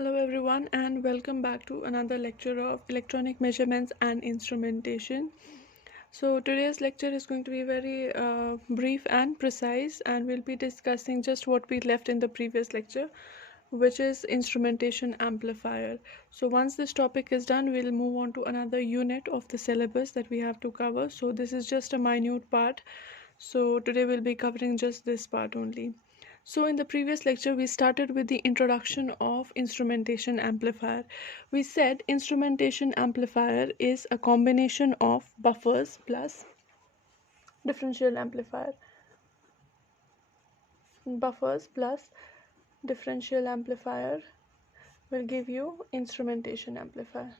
Hello everyone and welcome back to another lecture of electronic measurements and instrumentation. So today's lecture is going to be very brief and precise, and we'll be discussing just what we left in the previous lecture, which is instrumentation amplifier. So once this topic is done, we'll move on to another unit of the syllabus that we have to cover. So this is just a minute part. So today we'll be covering just this part only. So in the previous lecture, we started with the introduction of instrumentation amplifier. We said instrumentation amplifier is a combination of buffers plus differential amplifier. Buffers plus differential amplifier will give you instrumentation amplifier.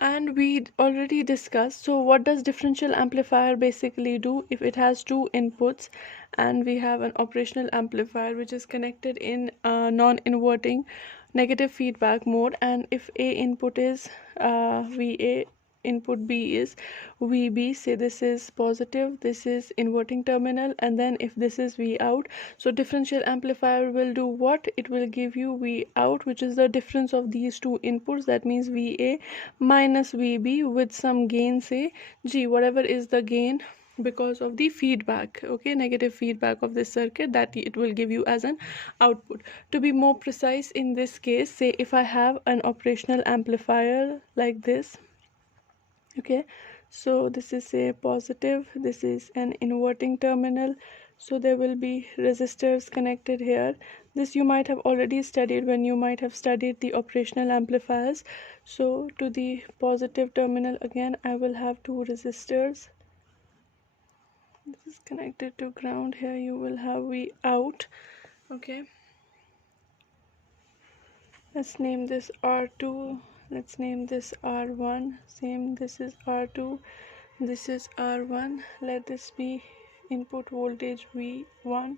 And we already discussed, so what does differential amplifier basically do? If it has two inputs and we have an operational amplifier which is connected in non-inverting negative feedback mode, and if A input is VA, input B is VB, say this is positive, this is inverting terminal, and then if this is V out, so differential amplifier will do what? It will give you V out, which is the difference of these two inputs. That means VA minus VB with some gain, say G, whatever is the gain because of the feedback, okay, negative feedback of this circuit, that it will give you as an output. To be more precise in this case, say if I have an operational amplifier like this, okay, so this is a positive, this is an inverting terminal, so there will be resistors connected here. This you might have already studied when you might have studied the operational amplifiers. So to the positive terminal, again I will have two resistors. This is connected to ground. Here you will have V out, okay. Let's name this R2, let's name this R1, same, this is R2, this is R1. Let this be input voltage V1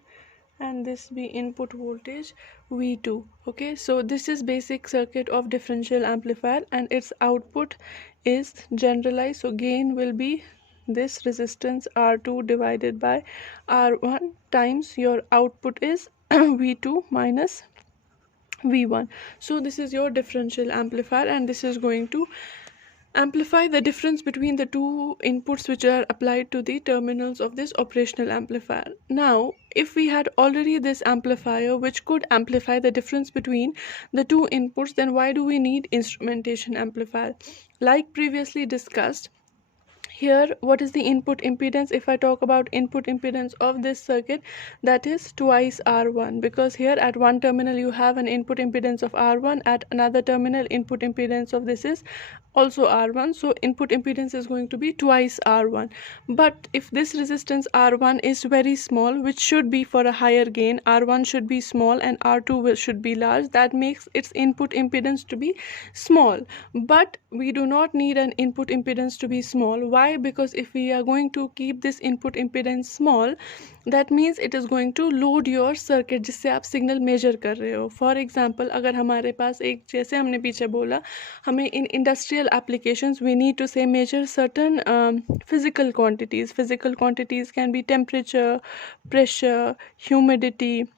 and this be input voltage V2, okay. So this is basic circuit of differential amplifier, and its output is generalized, so gain will be this resistance R2 divided by R1 times your output is V2 minus V1. So this is your differential amplifier, and this is going to amplify the difference between the two inputs which are applied to the terminals of this operational amplifier. Now, if we had already this amplifier which could amplify the difference between the two inputs, then why do we need instrumentation amplifier? Like previously discussed, here what is the input impedance? If I talk about input impedance of this circuit, that is twice R1, because here at one terminal you have an input impedance of R1, at another terminal input impedance of this is also R1, so input impedance is going to be twice R1. But if this resistance R1 is very small, which should be for a higher gain, R1 should be small and R2 should be large, that makes its input impedance to be small. But we do not need an input impedance to be small. Why? Because if we are going to keep this input impedance small, that means it is going to load your circuit जिससे आप signal major कर रहे हो. For example, अगर हमारे पास एक, जैसे हमने पीछे बोला, हमें in industrial applications we need to say measure certain physical quantities. Physical quantities can be temperature, pressure, humidity,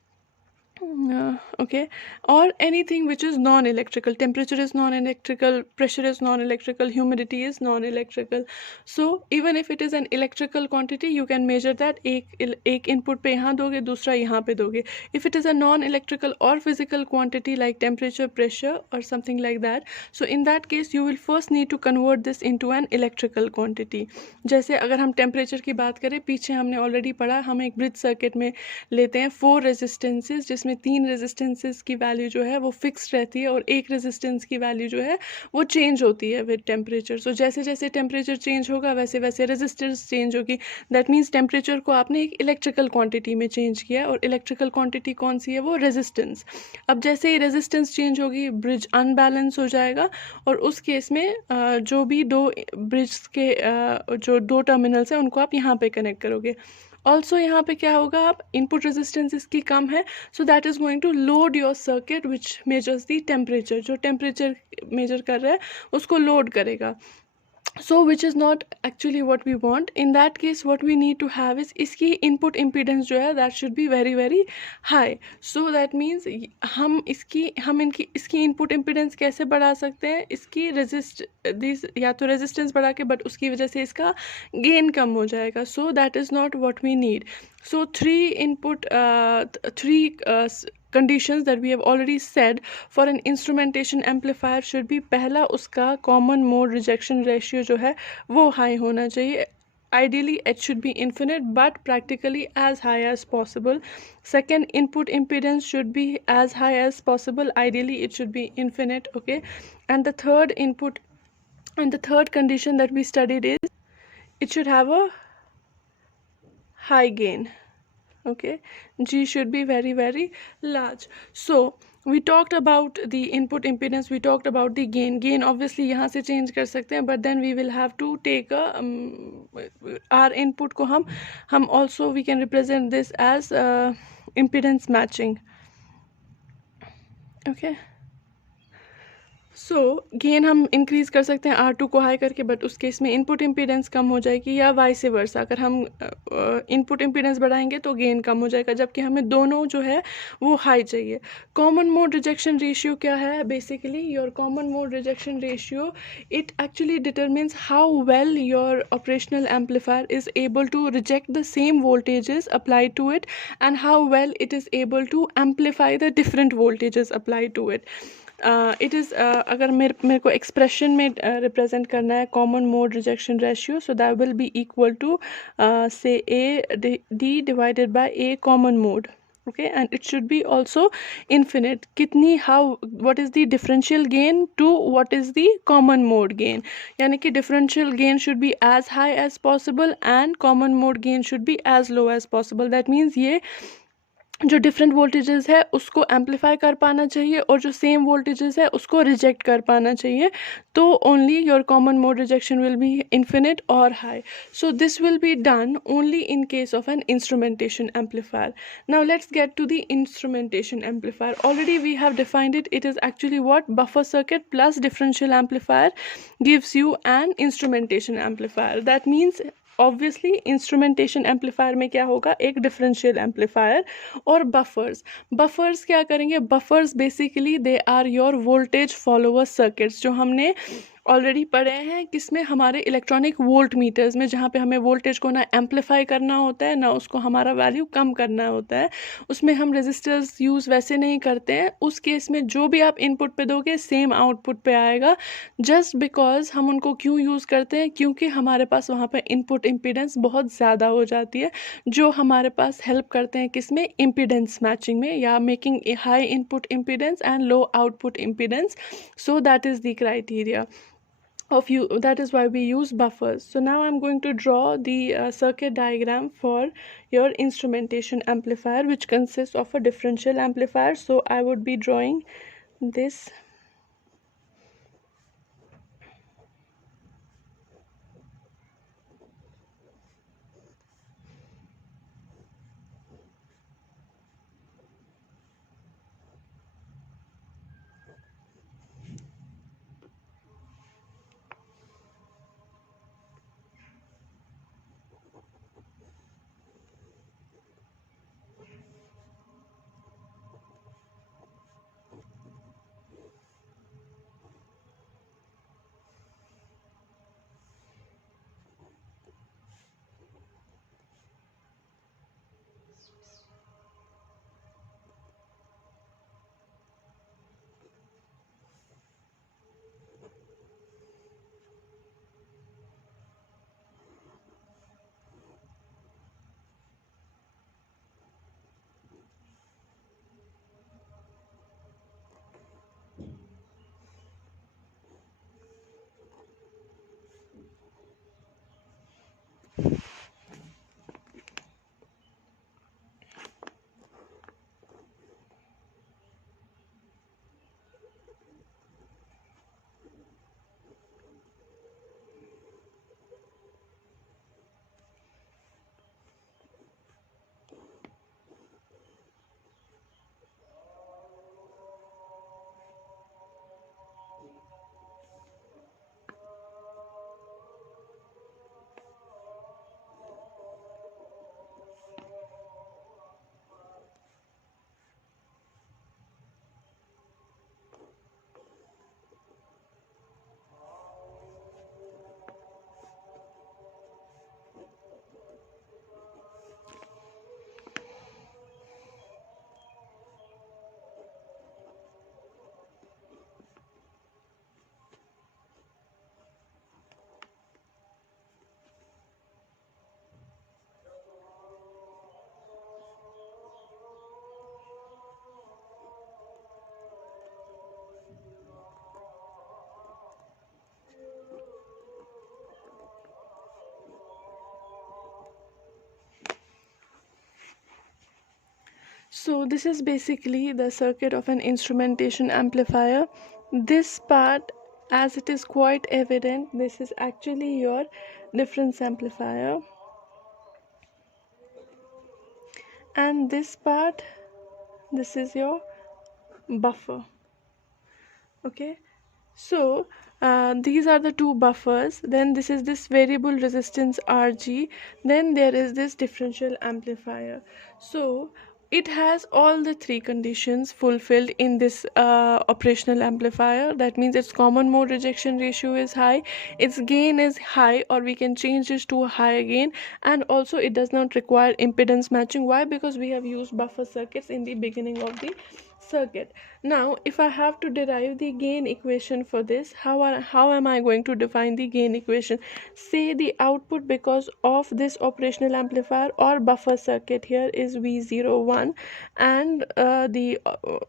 okay, or anything which is non-electrical. Temperature is non-electrical, pressure is non-electrical, humidity is non-electrical. So even if it is an electrical quantity, you can measure that. एक input पे यहाँ दोगे, दूसरा यहाँ पे दोगे. If it is a non-electrical or physical quantity like temperature, pressure or something like that, so in that case you will first need to convert this into an electrical quantity. जैसे अगर हम temperature की बात करें, पीछे हमने already पढ़ा, हम एक ब्रिज सर्किट में लेते हैं 4 रेजिस्टेंसेस, जिसमें 3 रेजिस्टेंसेस की वैल्यू जो है वो फिक्स रहती है और एक रेजिस्टेंस की वैल्यू जो है वो चेंज होती है विद टेम्परेचर. सो जैसे जैसे टेम्परेचर चेंज होगा वैसे वैसे रेजिस्टेंस चेंज होगी. दैट मीन्स टेम्परेचर को आपने एक इलेक्ट्रिकल क्वांटिटी में चेंज किया, और इलेक्ट्रिकल क्वांटिटी कौन सी है? वो रेजिस्टेंस. अब जैसे ही रेजिस्टेंस चेंज होगी, ब्रिज अनबैलेंस हो जाएगा, और उस केस में जो भी दो ब्रिज के जो दो टर्मिनल्स हैं उनको आप यहाँ पे कनेक्ट करोगे. ऑल्सो यहाँ पे क्या होगा, आप इनपुट रेजिस्टेंस इसकी कम है, so that is going to load your circuit which measures the temperature. जो टेम्परेचर मेजर कर रहा है उसको लोड करेगा. so which is not actually what we want. In that case what we need to have is iski input impedance जो है that should be very very high. So that means हम इनकी इसकी input impedance कैसे बढ़ा सकते हैं, इसकी या तो resistance बढ़ा के, but उसकी वजह से इसका gain कम हो जाएगा. So that is not what we need. So three conditions that we have already said for an instrumentation amplifier should be, पहला उसका common mode rejection ratio जो है वो high होना चाहिए. Ideally it should be infinite, but practically as high as possible. Second, input impedance should be as high as possible. Ideally it should be infinite. Okay. And the third condition that we studied is it should have a high gain. Okay, G should be very very large. So we talked about the input impedance, we talked about the gain obviously यहाँ से change कर सकते हैं, but then we will have to take a our input को हम also we can represent this as impedance matching. Okay, so gain हम increase कर सकते हैं R2 को हाई करके, बट उस केस में इनपुट इम्पीडेंस कम हो जाएगी, या वाइस वर्सा अगर हम इनपुट इम्पीडेंस बढ़ाएंगे तो गेन कम हो जाएगा, जबकि हमें दोनों जो है वो हाई चाहिए. कॉमन मोड रिजेक्शन रेशियो क्या है? Basically your common mode rejection ratio it actually determines how well your operational amplifier is able to reject the same voltages applied to it, and how well it is able to amplify the different voltages applied to it. It is अगर मेरे को expression में represent करना है common mode rejection ratio, so that will be equal to say A D divided by A common mode. Okay, and it should be also infinite. कितनी what is the differential gain to what is the common mode gain, यानी कि differential gain should be as high as possible and common mode gain should be as low as possible. That means ये जो different voltages है उसको amplify कर पाना चाहिए, और जो सेम वोल्टेजेस है उसको रिजेक्ट कर पाना चाहिए, तो only your common mode rejection will be infinite और high. So this will be done only in case of an instrumentation amplifier. Now let's get to the instrumentation amplifier. Already we have defined it. It is actually what buffer circuit plus differential amplifier gives you an instrumentation amplifier. That means obviously instrumentation amplifier में क्या होगा, एक differential amplifier और buffers क्या करेंगे. Buffers basically they are your voltage follower circuits, जो हमने already पढ़े हैं किसमें, हमारे इलेक्ट्रॉनिक वोल्ट मीटर्स में, जहाँ पे हमें वोल्टेज को ना एम्पलीफाई करना होता है ना उसको हमारा वैल्यू कम करना होता है. उसमें हम रेजिस्टर्स यूज़ वैसे नहीं करते हैं. उस केस में जो भी आप इनपुट पे दोगे सेम आउटपुट पे आएगा. जस्ट बिकॉज हम उनको क्यों यूज़ करते हैं, क्योंकि हमारे पास वहाँ पे इनपुट इम्पीडेंस बहुत ज़्यादा हो जाती है, जो हमारे पास हेल्प करते हैं किसमें, इम्पीडेंस मैचिंग में, या making a high input impedance and low output impedance. So that is the criteria of you, that is why we use buffers. So now I'm going to draw the circuit diagram for your instrumentation amplifier, which consists of a differential amplifier. So I would be drawing this. So this is basically the circuit of an instrumentation amplifier. This part, as it is quite evident, this is actually your difference amplifier, and this part, this is your buffer. Okay, so these are the two buffers, then this is this variable resistance Rg, then there is this differential amplifier. So it has all the three conditions fulfilled in this operational amplifier. That means its common mode rejection ratio is high, its gain is high, or we can change this to a higher gain, and also it does not require impedance matching. Why? Because we have used buffer circuits in the beginning of the circuit. Now if I have to derive the gain equation for this, how am I going to define the gain equation? Say the output because of this operational amplifier or buffer circuit here is V01, and the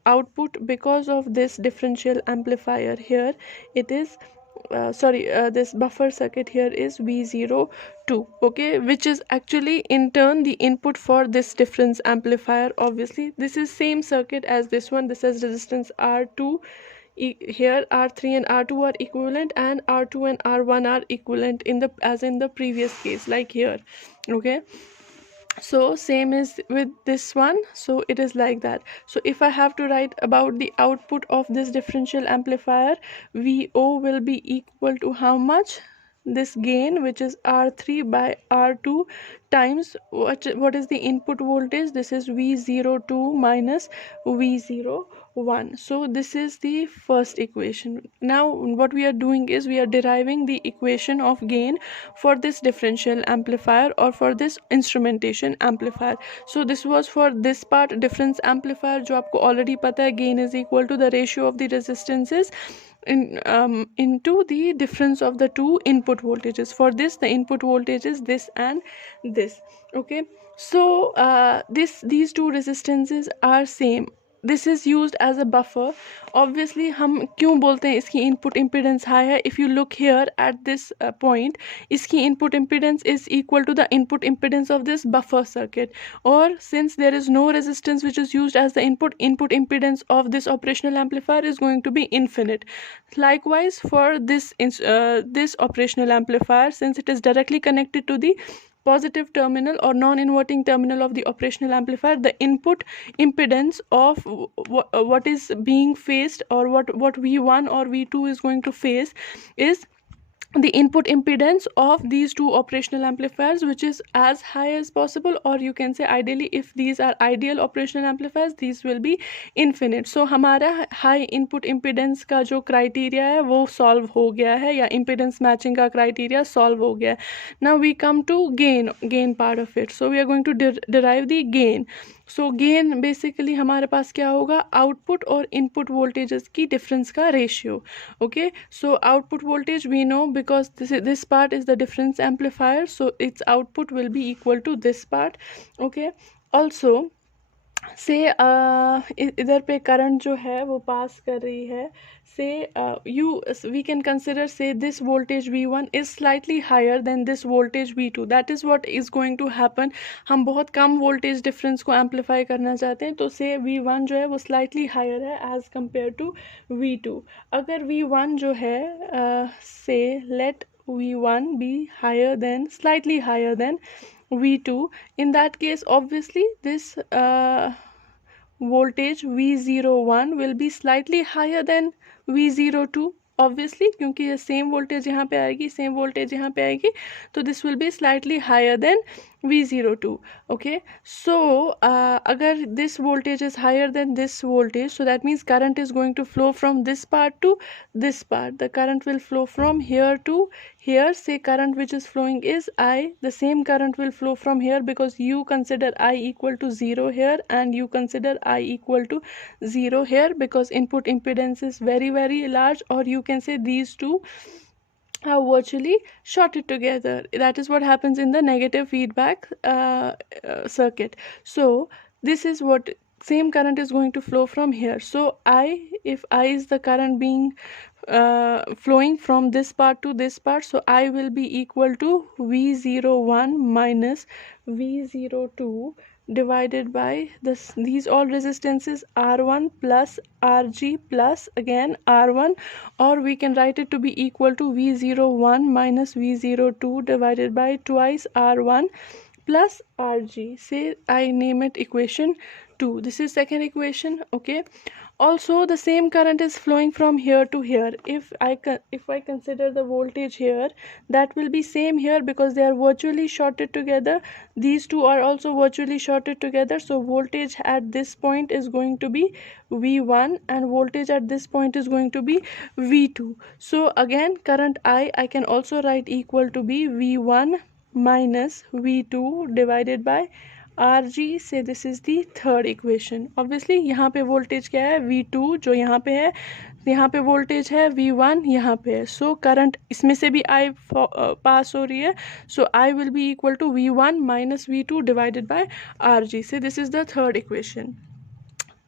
output because of this differential amplifier here, it is this buffer circuit here is V02. Okay, which is actually in turn the input for this difference amplifier. Obviously this is same circuit as this one. This has resistance R2, here R3 and R2 are equivalent, and R2 and R1 are equivalent in the as in the previous case, like here. Okay, so same is with this one, so it is like that. So if I have to write about the output of this differential amplifier, VO will be equal to how much? This gain, which is R3 by R2 times what is the input voltage? This is V02 minus V01. So this is the first equation. Now what we are doing is we are deriving the equation of gain for this differential amplifier or for this instrumentation amplifier. So this was for this part, difference amplifier, जो आपको already पता है, gain is equal to the ratio of the resistances into the difference of the two input voltages. For this, the input voltage is this and this. Okay, so these two resistances are same. This is used as a buffer. Obviously हम क्यों बोलते हैं इसकी input impedance high है? If you look here at this point, इसकी input impedance is equal to the input impedance of this buffer circuit, or since there is no resistance which is used as the input impedance of this operational amplifier is going to be infinite. Likewise for this this operational amplifier, since it is directly connected to the positive terminal or non-inverting terminal of the operational amplifier, the input impedance of what is being faced, or what V1 or V2 is going to face, is the input impedance of these two operational amplifiers, which is as high as possible, or you can say ideally, if these are ideal operational amplifiers, these will be infinite. So हमारा high input impedance का जो criteria है वो solve हो गया है, या impedance matching का criteria solve हो गया है. Now we come to gain part of it. So we are going to derive the gain. So gain basically हमारे पास क्या होगा? Output और input voltages की difference का ratio. Okay, so output voltage we know because this part is the difference amplifier, so its output will be equal to this part. Okay, also से इधर पे current जो है वो पास कर रही है, से we can consider, say this voltage V1 is slightly higher than this voltage V2. that is what is going to happen. हम बहुत कम voltage difference को amplify करना चाहते हैं, तो से V1 जो है वो slightly higher है as compared to V2. अगर V1 जो है say let V1 be higher than, slightly higher than V2, in that case obviously this voltage V01 will be slightly higher than V02, obviously क्योंकि ये same voltage यहाँ पे आएगी, same voltage यहाँ पे आएगी, तो this will be slightly higher than V02. Okay, so अगर this voltage is higher than this voltage, so that means current is going to flow from this part to this part. The current will flow from here to here. Say current which is flowing is I, the same current will flow from here, because you consider I equal to 0 here and you consider I equal to 0 here, because input impedance is very very large, or you can say these two are virtually shorted together. That is what happens in the negative feedback circuit. So this is what same current is going to flow from here. So if I is the current being flowing from this part to this part, so I will be equal to V01 minus V02 divided by this, these all resistances R1 plus Rg plus again R1, or we can write it to be equal to V01 minus V02 divided by twice R1 plus Rg. Say I name it equation 2. This is second equation. Okay, also the same current is flowing from here to here. If I consider the voltage here, that will be same here because they are virtually shorted together. These two are also virtually shorted together, so voltage at this point is going to be V1 and voltage at this point is going to be V2. So again current I can also write equal to be V1 minus V2 divided by Rg. से this is the third equation. Obviously यहाँ पे voltage क्या है, V2 जो यहाँ पे है, यहाँ पे voltage है V1 यहाँ पे है. So current इसमें से भी I pass हो रही है, so I will be equal to V1 minus V2 divided by Rg. से this is the third equation.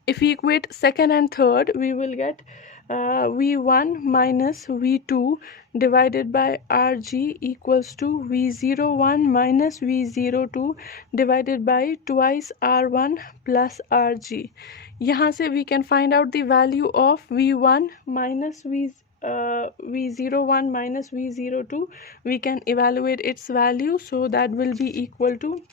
If we equate second and third, we will get V1 minus V2 divided by Rg equals to V01 minus V02 divided by twice R1 plus Rg. यहाँ से we can find out the value of V1 minus V01 minus V02. We can evaluate its value, so that will be equal to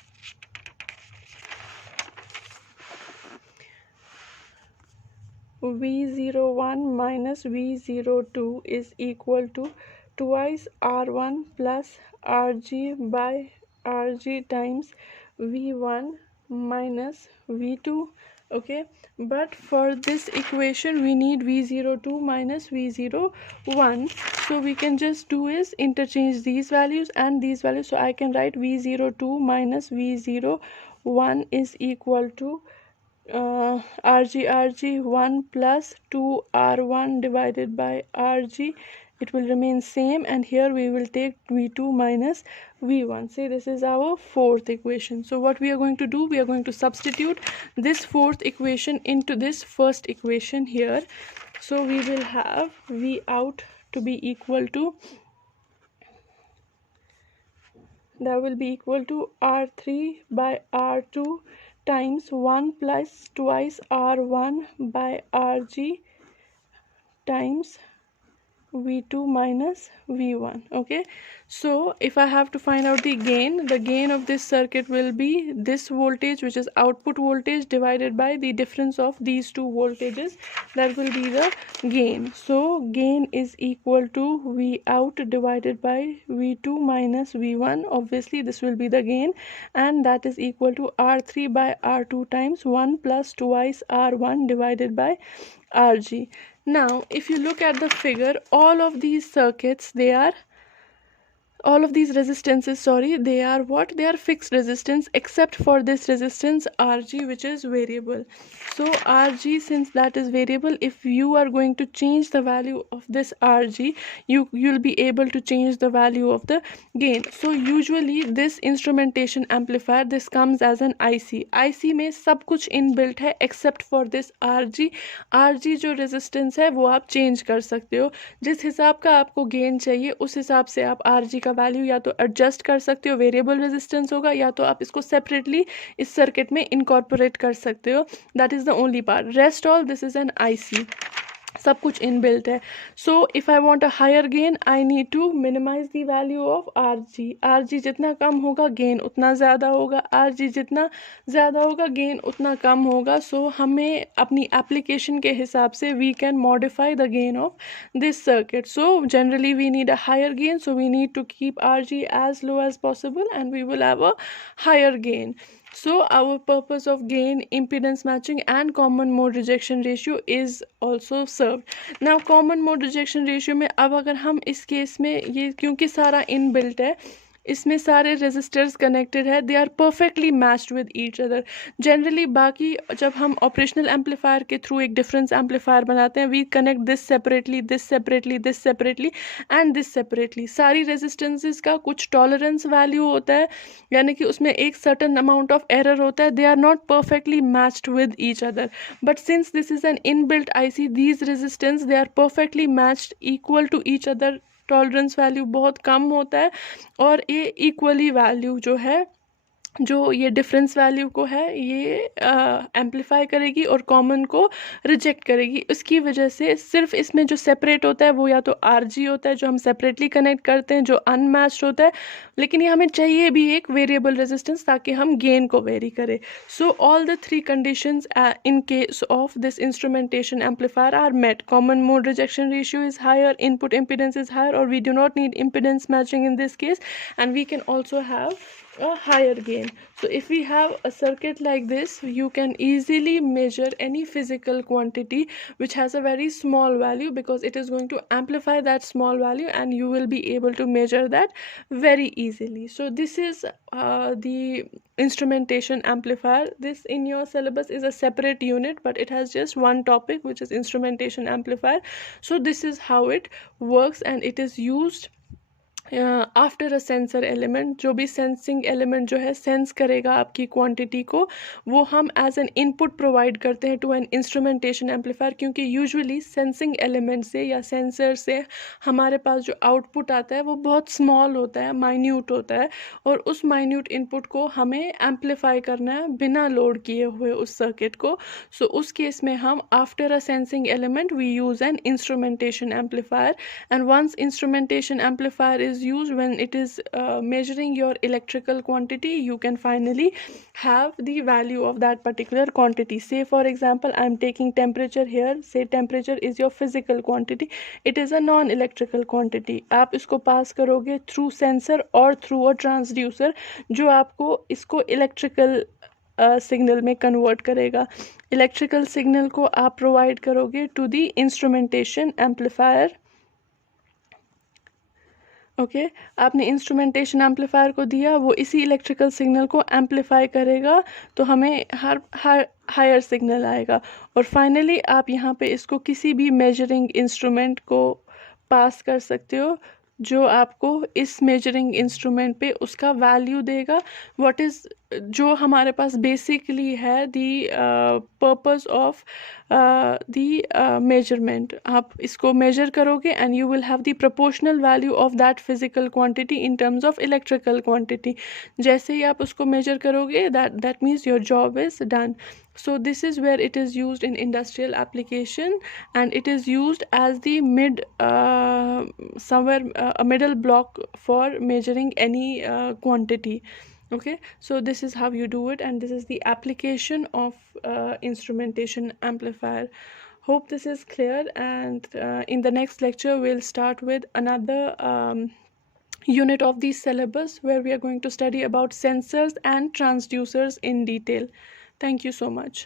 V01 minus V02 is equal to twice R1 plus Rg by Rg times V1 minus V2. Okay, but for this equation we need V02 minus V01, so we can just do is interchange these values and these values. So I can write V02 minus V01 is equal to Rg 1 plus 2 R1 divided by Rg. It will remain same, and here we will take V2 minus V1. Say this is our fourth equation. So what we are going to do, we are going to substitute this fourth equation into this first equation here. So we will have V out to be equal to, that will be equal to R3 by R2 times 1 plus twice R1 by Rg times V2 minus V1. Okay, so if I have to find out the gain of this circuit will be this voltage, which is output voltage, divided by the difference of these two voltages. That will be the gain. So gain is equal to V out divided by V2 minus V1. Obviously this will be the gain, and that is equal to R3 by R2 times 1 plus twice R1 divided by Rg. Now if you look at the figure, all of these circuits, all of these resistances, they are what? They are fixed resistance except for this resistance Rg, which is variable. So Rg, since that is variable, if you are going to change the value of this Rg, you'll be able to change the value of the gain. So usually this instrumentation amplifier, this comes as an IC. IC में सब कुछ inbuilt है except for this Rg. Rg जो resistance है वो आप change कर सकते हो. जिस हिसाब का आपको gain चाहिए उस हिसाब से आप Rg का वैल्यू या तो एडजस्ट कर सकते हो, वेरिएबल रेजिस्टेंस होगा, या तो आप इसको सेपरेटली इस सर्किट में इनकॉर्पोरेट कर सकते हो. That is the only part. Rest all this is an IC, सब कुछ इनबिल्ट है. So if I want a higher gain, I need to minimise the value of RG. RG जितना कम होगा गेन उतना ज़्यादा होगा, आरजी जितना ज़्यादा होगा गेन उतना कम होगा. सो हमें अपनी एप्लीकेशन के हिसाब से we can modify the gain of this circuit. So generally we need a higher gain, so we need to keep RG as low as possible and we will have a higher gain. So our purpose of gain, impedance matching and common mode rejection ratio is also served. Now common mode rejection ratio में अब अगर हम इस case में ये क्योंकि सारा inbuilt है, इसमें सारे रेजिस्टर्स कनेक्टेड है, they are perfectly matched with each other. Generally बाकी जब हम ऑपरेशनल एम्पलीफायर के थ्रू एक डिफरेंस एम्पलीफायर बनाते हैं, we connect this separately, this separately, this separately and this separately. सारी रेजिस्टेंसेस का कुछ टॉलरेंस वैल्यू होता है, यानी कि उसमें एक सर्टन अमाउंट ऑफ एरर होता है. They are not perfectly matched with each other, but since this is an inbuilt IC, these resistance they are perfectly matched, equal to each other. Tolerance value बहुत कम होता है और ये equally value जो है जो ये डिफरेंस वैल्यू को है ये एम्पलीफाई करेगी और कॉमन को रिजेक्ट करेगी। इसकी वजह से सिर्फ इसमें जो सेपरेट होता है वो या तो RG होता है जो हम सेपरेटली कनेक्ट करते हैं, जो अनमैच्ड होता है, लेकिन ये हमें चाहिए भी एक वेरिएबल रेजिस्टेंस ताकि हम गेन को वेरी करें। So all the three conditions in case of this instrumentation amplifier are met. Common mode rejection ratio is higher, input impedance is higher, or we do not need impedance matching in this case, and we can also have a higher gain. So if we have a circuit like this, you can easily measure any physical quantity which has a very small value, because it is going to amplify that small value and you will be able to measure that very easily. So this is the instrumentation amplifier. This in your syllabus is a separate unit, but it has just one topic, which is instrumentation amplifier. So this is how it works, and it is used after a sensor element. जो भी sensing element जो है sense करेगा आपकी quantity को, वो हम as an input provide करते हैं टू एन इंस्ट्रूमेंटेशन एम्पलीफायर, क्योंकि यूजुअली सेंसिंग एलिमेंट से या सेंसर से हमारे पास जो आउटपुट आता है वो बहुत स्मॉल होता है, माइन्यूट होता है, और उस माइन्यूट इनपुट को हमें एम्पलीफाई करना है बिना लोड किए हुए उस सर्किट को। सो उस केस में हम after a sensing element we use an instrumentation amplifier, and once instrumentation amplifier is used when it is measuring your electrical quantity, you can finally have the value of that particular quantity. Say for example, I am taking temperature here. Say temperature is your physical quantity, it is a non-electrical quantity. आप इसको पास करोगे through sensor और through a transducer, जो आपको इसको electrical signal में convert करेगा। Electrical signal को आप प्रोवाइड करोगे to the instrumentation amplifier. Okay आपने इंस्ट्रूमेंटेशन एम्पलीफायर को दिया, वो इसी इलेक्ट्रिकल सिग्नल को एम्पलीफाई करेगा, तो हमें हर हायर सिग्नल आएगा। और फाइनली आप यहाँ पे इसको किसी भी मेजरिंग इंस्ट्रूमेंट को पास कर सकते हो, जो आपको इस मेजरिंग इंस्ट्रूमेंट पे उसका वैल्यू देगा। व्हाट इज़ जो हमारे पास बेसिकली है the purpose of the measurement. आप इसको मेजर करोगे and you will have the proportional value of that physical quantity in terms of electrical quantity. जैसे ही आप उसको मेजर करोगे that means your job is done. So this is where it is used in industrial application, and it is used as the a middle block for measuring any quantity. Okay, so this is how you do it, and this is the application of instrumentation amplifier. Hope this is clear, and in the next lecture we'll start with another unit of the syllabus, where we are going to study about sensors and transducers in detail. Thank you so much.